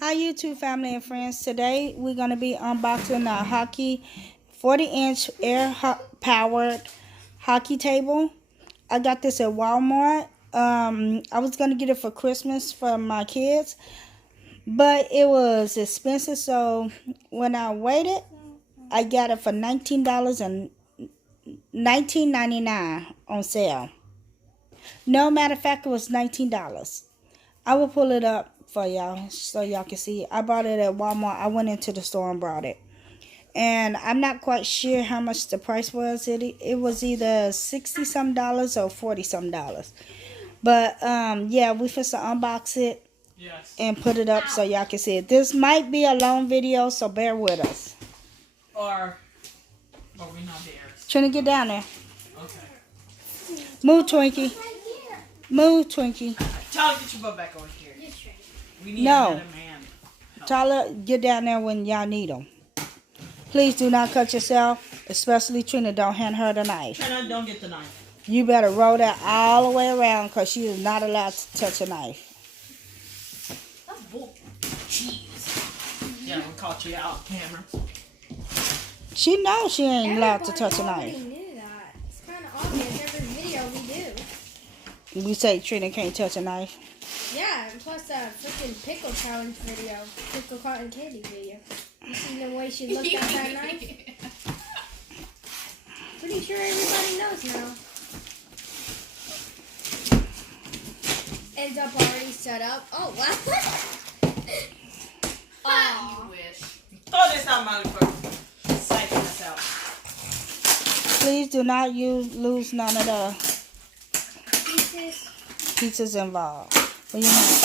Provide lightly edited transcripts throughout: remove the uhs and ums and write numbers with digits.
Hi YouTube family and friends. Today we're going to be unboxing a hockey 40-inch air powered hockey table. I got this at Walmart. I was going to get it for Christmas for my kids, but it was expensive, so when I waited, I got it for $19.99 on sale. No, matter of fact, it was $19. I will pull it up for y'all so y'all can see it. I bought it at Walmart. I went into the store and brought it. And I'm not quite sure how much the price was. It was either $60-some or $40-some. But yeah, we finna unbox it and put it up so y'all can see it. This might be a long video, so bear with us. Or we not there. Trying to get down there. Okay. Move, Twinkie. Move, Twinkie. Tyler, get your butt back over here. We need No. another man. Tyler, get down there when y'all need them. Please do not cut yourself, especially Trina. Don't hand her the knife. Trina, don't get the knife. You better roll that all the way around because she is not allowed to touch a knife. That's bull. Jeez. Yeah, we caught you out, camera. She knows she ain't allowed to touch a Everybody knife. knew that. It's kind of obvious every video we do. We say Trina can't touch a knife. Yeah, and plus that freaking pickle challenge video, pickle cotton candy video. You see the way she looked at that knife? Pretty sure everybody knows now. Ends up already set up. Oh, wow. You wish. Throw this out, motherfucker. Psyching us out. Please do not lose none of the Pieces. pieces involved. Well, you know.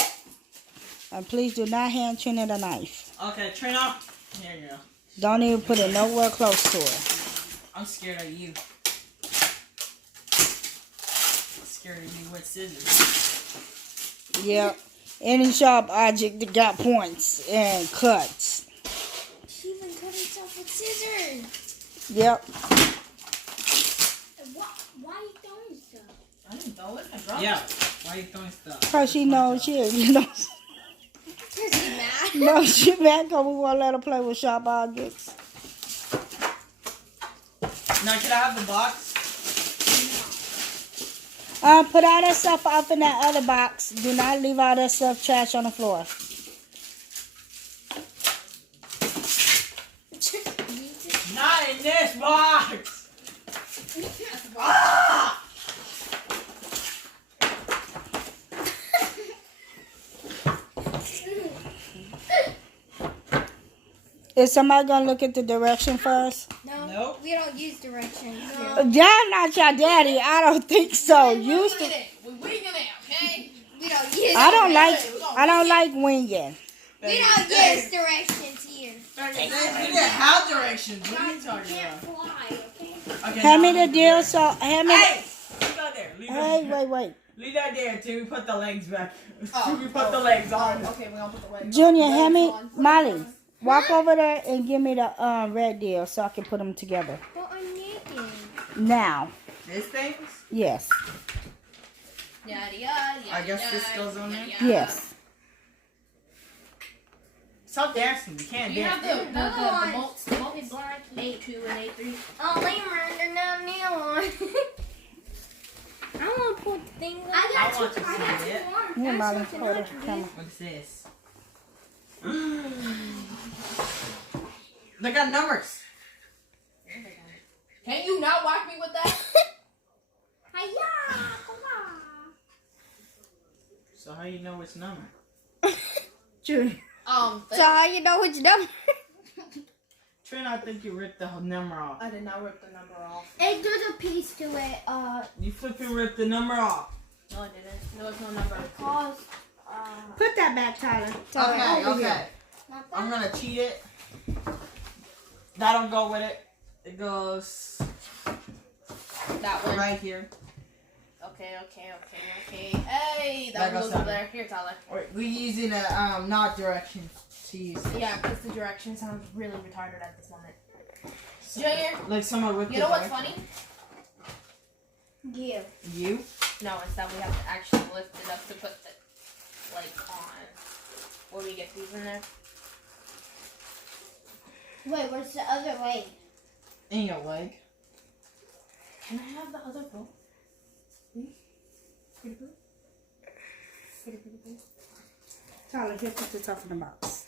And please do not hand Trina the knife. Okay, Trina. Here you go. Don't even put it nowhere close to her. I'm scared of you. I'm scared of you with scissors. Yep. Any sharp object that got points and cuts. She even cut herself with scissors. Yep. Why are you throwing stuff? I didn't throw it. I dropped it. Yeah. Why are you throwing stuff? Because she knows she, you know. Because he's mad. No, she mad because we won't let her play with sharp objects. Now, can I have the box? Put all that stuff off in that other box. Do not leave all that stuff trash on the floor. Not in this box! Ah! Is somebody going to look at the direction first? No, Nope. we don't use directions. No. Y'all not your daddy. I don't think so. Used to. We're winging it, okay? We don't use I don't like winging. We don't use directions here. We didn't have directions. What are you talking Can't about? fly, okay? Okay, Hand me now the deal. So hand me. Hey! Leave that there. Leave Hey, that wait. Leave that there till we put the legs back. Oh. We put the legs on. Okay, we're gonna put the legs Junior, on. hand me. Legs on. Molly, walk over there and give me the red deal so I can put them together. But I'm naked. Now. This thing? Yes. I guess this goes on there? Yes. Stop dancing. You can't You dance. have the multi-black A2 and A3. Oh, they murdered that nail on. I want to put the thing on. I want to see it. Here, Molly, hold it. Come on. What's this? They got numbers. Can't you not whack me with that? Hiya! Come on. So how you know which number? Junior. So how you know which number? Trina, I think you ripped the whole number off. I did not rip the number off. It does a piece to it. You flipping ripped the number off. No, I didn't. There was no number. Cause Put that back, Tyler. Okay. not I'm that. gonna cheat it. That'll go with it. It goes That one. right here. Okay. Hey, that That one goes goes over down. there. Here, Tyler. We're using a not direction to use it. Yeah, because the direction sounds really retarded at this moment. Junior, Like someone ripped you know it what's back. funny? Yeah. You? No, it's that we have to actually lift it up to put the like on. when we get these in there. Wait, where's the other leg? In your leg. Can I have the other book? Please? Pretty please? Pretty please? Tyler, here, put this up in the box.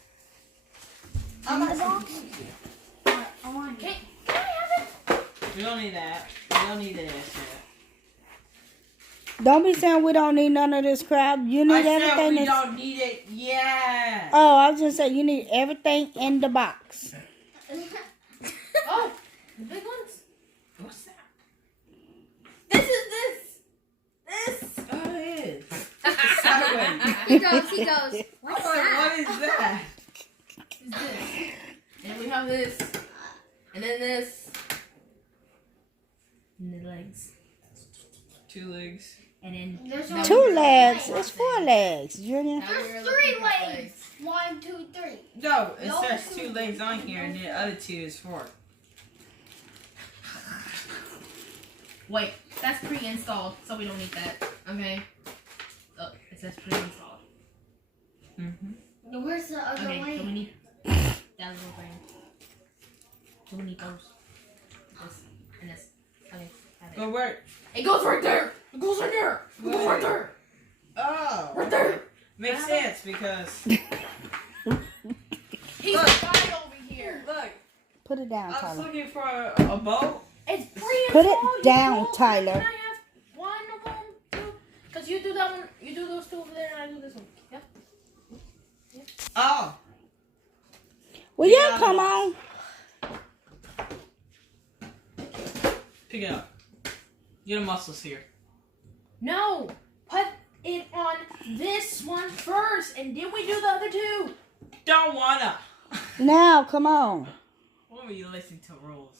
On my box? I want it. Can I have it? We don't need that. We don't need this yet. Don't be saying we don't need none of this crap. You need I said everything. we that's- don't need it yet. Oh, I was just saying you need everything in the box. Oh, the big ones. What's that? This is this. Oh, it is. Sideways. He goes, what's What that? is that? Is this. And we have this. And then this. And the legs. 2 legs. And then There's now only Two we're- legs. It's 4 legs, Junior. now we're There's looking 3 at legs. 1, 2, 3. No, it No. says 2 legs on here, and the other 2 is 4. Wait, that's pre-installed, so we don't need that. Okay. Oh, it says pre-installed. Mm-hmm. Where's the other Okay, so we leg? need that little thing. So we need those. This and this. Okay, have it. But where? It goes right there! It goes right there! It goes right there! Oh. Right there! Makes sense because He's Look. right over here! look, Put it down, I was Tyler. looking for a boat. It's pre-installed! Put it down, you know? Tyler. Can I have one of them too? Because you do that one, you do those 2 over there, and I do this one. Yeah? Oh. Will Yeah, y'all come on? Pick it up. Get the muscles here. No! Put it on this one first, and then we do the other 2. Don't wanna. Now, come on. When will you listen to rules?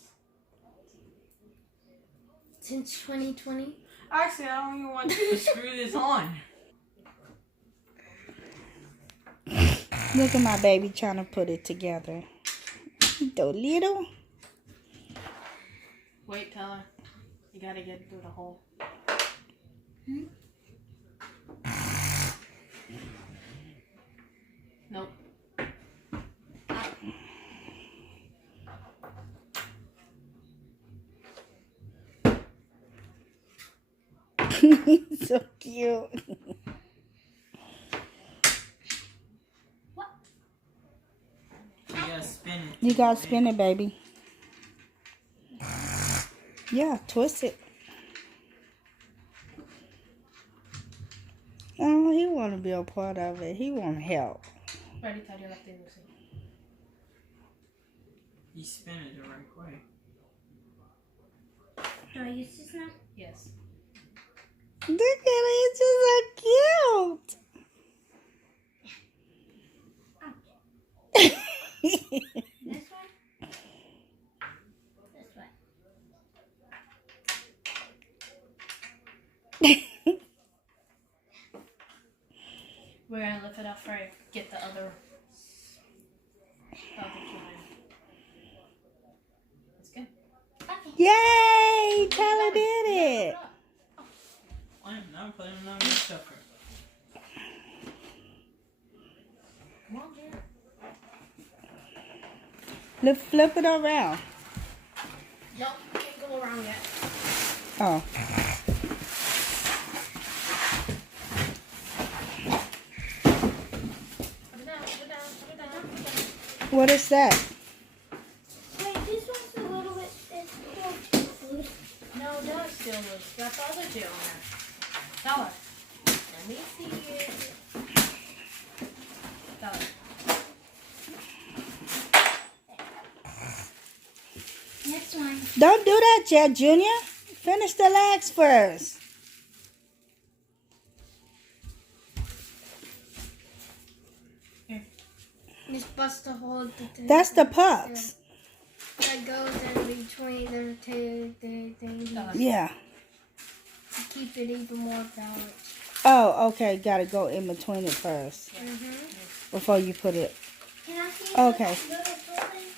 Since 2020. Actually, I don't even want you to screw this on. Look at my baby trying to put it together. The little. Wait, Tyler. You gotta get through the hole. Nope. So cute. You gotta spin it. You gotta spin it, baby. Yeah, twist it. Oh, he wanna be a part of it. He wanna help. Ready, Tyler, left there, Lucy. You spin it the right way. Do I use this now? Yes. Look at it, it's just so cute. This one? This one. We're gonna lift it up for get the other. The other 2 in. That's good. Yay! Tyler did it. I'm putting it on the sucker. Come on, Jared. Flip it around. Nope, can't go around yet. Oh. Put it down, put it down, put it down, put it down. What is that? Wait, this one's a little bit. It's still loose. No, that's still loose. Got the other 2 on there. Dollar. Let me see it. Dollar. Next one. Don't do that yet, Junior. Finish the legs first. Just bust a hole. That's the pucks. That goes in between the 2 things Yeah. to keep it even more balanced. Oh, okay. Gotta go in between it first before you put it. Can I see Okay. the little building?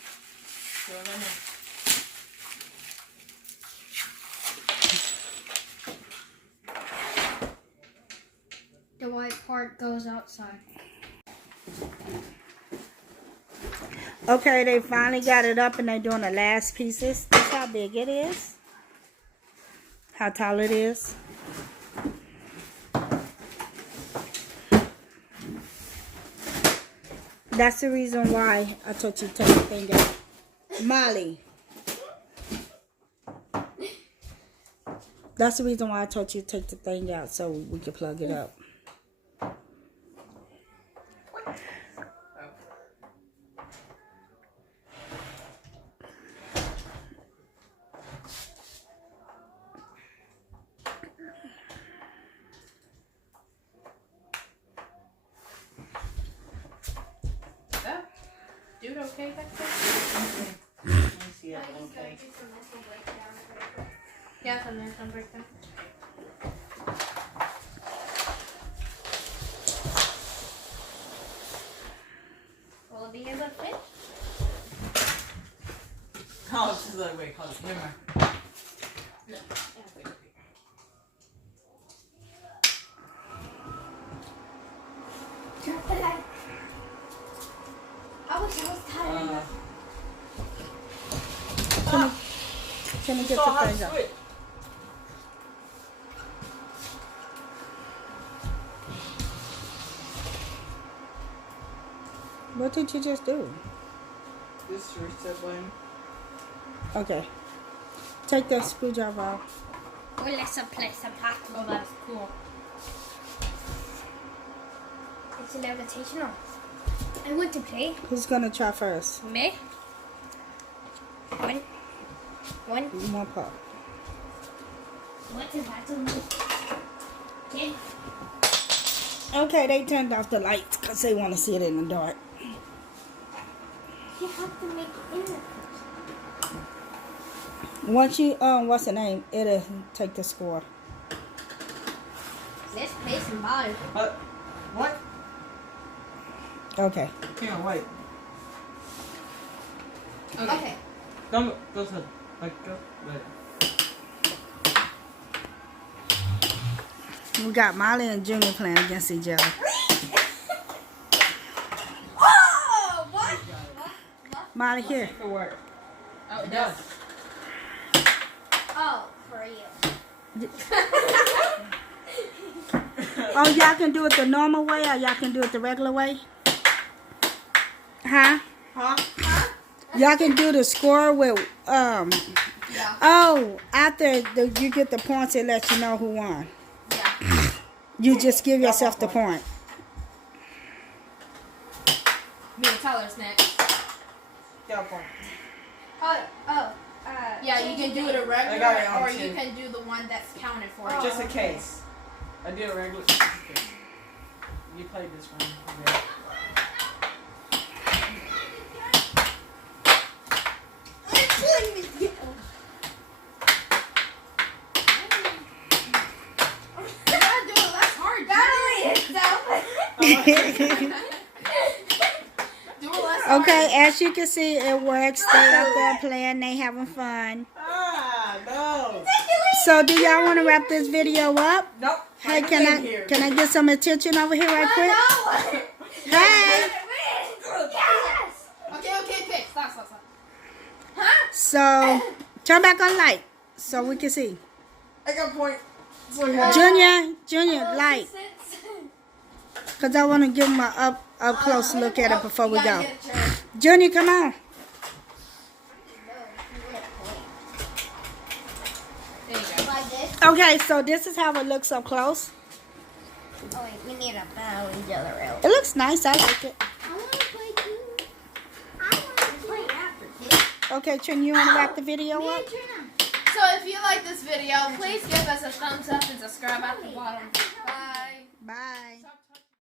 Throw it in there. The white part goes outside. Okay, they finally got it up and they're doing the last pieces. That's how big it is. How tall it is. That's the reason why I told you to take the thing out. Molly. That's the reason why I told you to take the thing out so we could plug it up. Dude, okay back there? Let me see it. Okay. Yeah, some mental breakdown. Will it be able to fit? Oh, it's the other way. Hold it. Never mind. No. I wish I was tired. Can you get So the hard thing to up? switch. What did you just do? This reset button. Okay. Take the screwdriver out. Or let's play some Oh, that's cool. It's a levitational. I want to play. Who's gonna try first? Me? One. One part. What is that to me? Okay. Okay, they turned off the lights because they want to see it in the dark. You have to make it in the Once you what's the name? It'll take the score. Let's play some ball. What? Okay. Hang on, wait. Okay. Don't go to go. Wait. We got Molly and Junior playing against each other. Oh! What? Molly, here. For work. Oh, it does. Oh, for you. Oh, y'all can do it the normal way or y'all can do it the regular way? Huh? Huh? Y'all can do the score with Yeah. Oh, after you get the points, it lets you know who won. Yeah. You just give yourself the point. Me and Tyler's next. Got a point. Yeah, you can do it a I regular, got it on or two. you can do the one that's counted for you. Just in case. I did a regular. Just in case. You played this one. Okay. You gotta do it less hard. Do it less hard. Okay, as you can see, it works. They up there playing, they having fun. Ah, no. So, do y'all want to wrap this video up? Nope. Hey, Put can it in I here. get some attention over here right quick? Hey. Yes! Okay, pick. Stop. So, turn back on light so we can see. I got a point. It's okay. Junior, light. Because I want to give them an up close look at it before we go. Junior, come on. Like this? Okay, so this is how it looks up close. Oh, wait, we need a bow and yellow out. It looks nice. I like it. I want to play too. I want to play after this. Okay, Trin, you want to wrap the video up? So if you like this video, please give us a thumbs up and subscribe at the bottom. Bye. Bye.